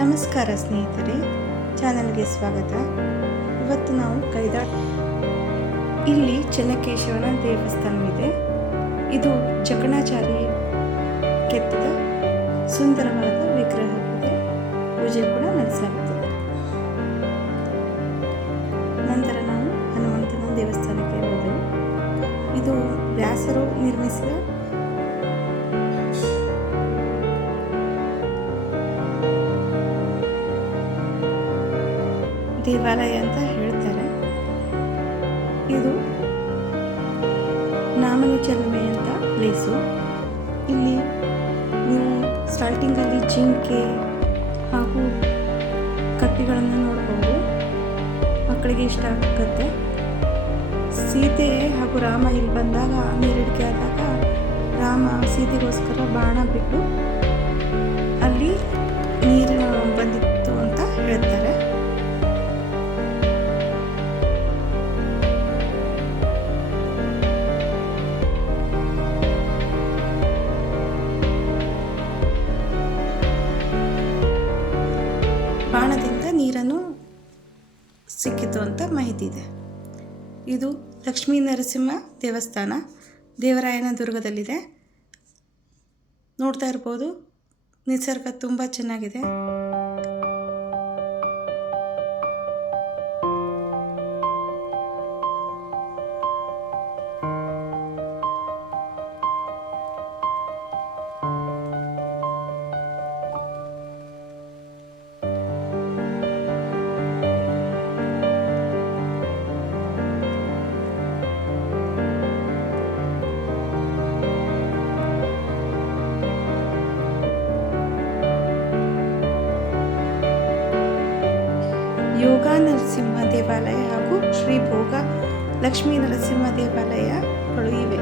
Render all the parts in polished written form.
ನಮಸ್ಕಾರ ಸ್ನೇಹಿತರೆ, ಚಾನಲ್ಗೆ ಸ್ವಾಗತ. ಇವತ್ತು ನಾವು ಇಲ್ಲಿ ಚೆನ್ನಕೇಶವನ ದೇವಸ್ಥಾನವಿದೆ. ಇದು ಜಕಣಾಚಾರಿ ಕೆತ್ತಿದ ಸುಂದರವಾದ ವಿಗ್ರಹವಿದೆ. ಪೂಜೆ ಕೂಡ ನಡೆಸಲಾಗುತ್ತದೆ. ನಂತರ ನಾವು ಹನುಮಂತನ ದೇವಸ್ಥಾನಕ್ಕೆ ಹೋದೆವು. ಇದು ವ್ಯಾಸರು ನಿರ್ಮಿಸಿದ ದೇವಾಲಯ ಅಂತ ಹೇಳ್ತಾರೆ. ಇದು ನಾಮನಿಚಲಮೆ ಅಂತ ಪ್ಲೇಸು. ಇಲ್ಲಿ ನೀವು ಸ್ಟಾರ್ಟಿಂಗಲ್ಲಿ ಜಿಂಕೆ ಹಾಗೂ ಕಪ್ಪಿಗಳನ್ನು ನೋಡಬಹುದು. ಮಕ್ಕಳಿಗೆ ಇಷ್ಟ ಆಗುತ್ತೆ. ಸೀತೆ ಹಾಗೂ ರಾಮ ಇಲ್ಲಿ ಬಂದಾಗ ನೀರಿಡಿಕೆ ಆದಾಗ ರಾಮ ಸೀತೆಗೋಸ್ಕರ ಬಾಣ ಬಿಟ್ಟು ಅಲ್ಲಿ ನೀರು ಬಂದಿತ್ತು ಅಂತ ಹೇಳ್ತಾರೆ. ಬಾಣದಿಂದ ನೀರನ್ನು ಸಿಕ್ಕಿತು ಅಂತ ಮಾಹಿತಿ ಇದೆ. ಇದು ಲಕ್ಷ್ಮೀ ನರಸಿಂಹ ದೇವಸ್ಥಾನ ದೇವರಾಯನ ದುರ್ಗದಲ್ಲಿದೆ. ನೋಡ್ತಾ ಇರ್ಬೋದು, ನಿಸರ್ಗ ತುಂಬ ಚೆನ್ನಾಗಿದೆ. ಯೋಗ ನರಸಿಂಹ ದೇವಾಲಯ ಹಾಗೂ ಶ್ರೀ ಭೋಗ ಲಕ್ಷ್ಮೀ ನರಸಿಂಹ ದೇವಾಲಯಗಳು ಇವೆ.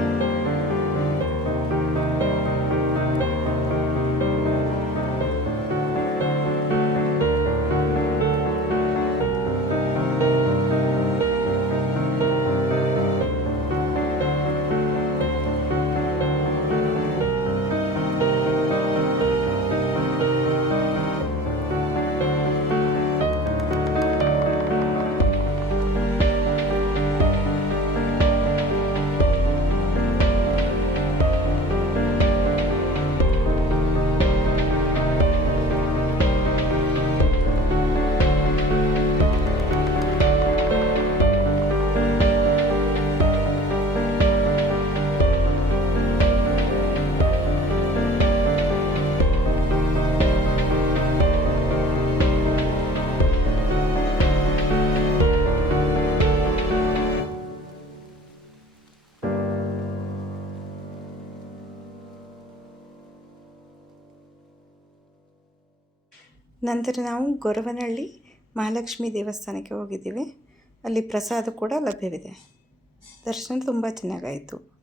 ನಂತರ ನಾವು ಗೊರವನಹಳ್ಳಿ ಮಹಾಲಕ್ಷ್ಮಿ ದೇವಸ್ಥಾನಕ್ಕೆ ಹೋಗಿದ್ದೀವಿ. ಅಲ್ಲಿ ಪ್ರಸಾದ ಕೂಡ ಲಭ್ಯವಿದೆ. ದರ್ಶನ ತುಂಬ ಚೆನ್ನಾಗಾಯಿತು.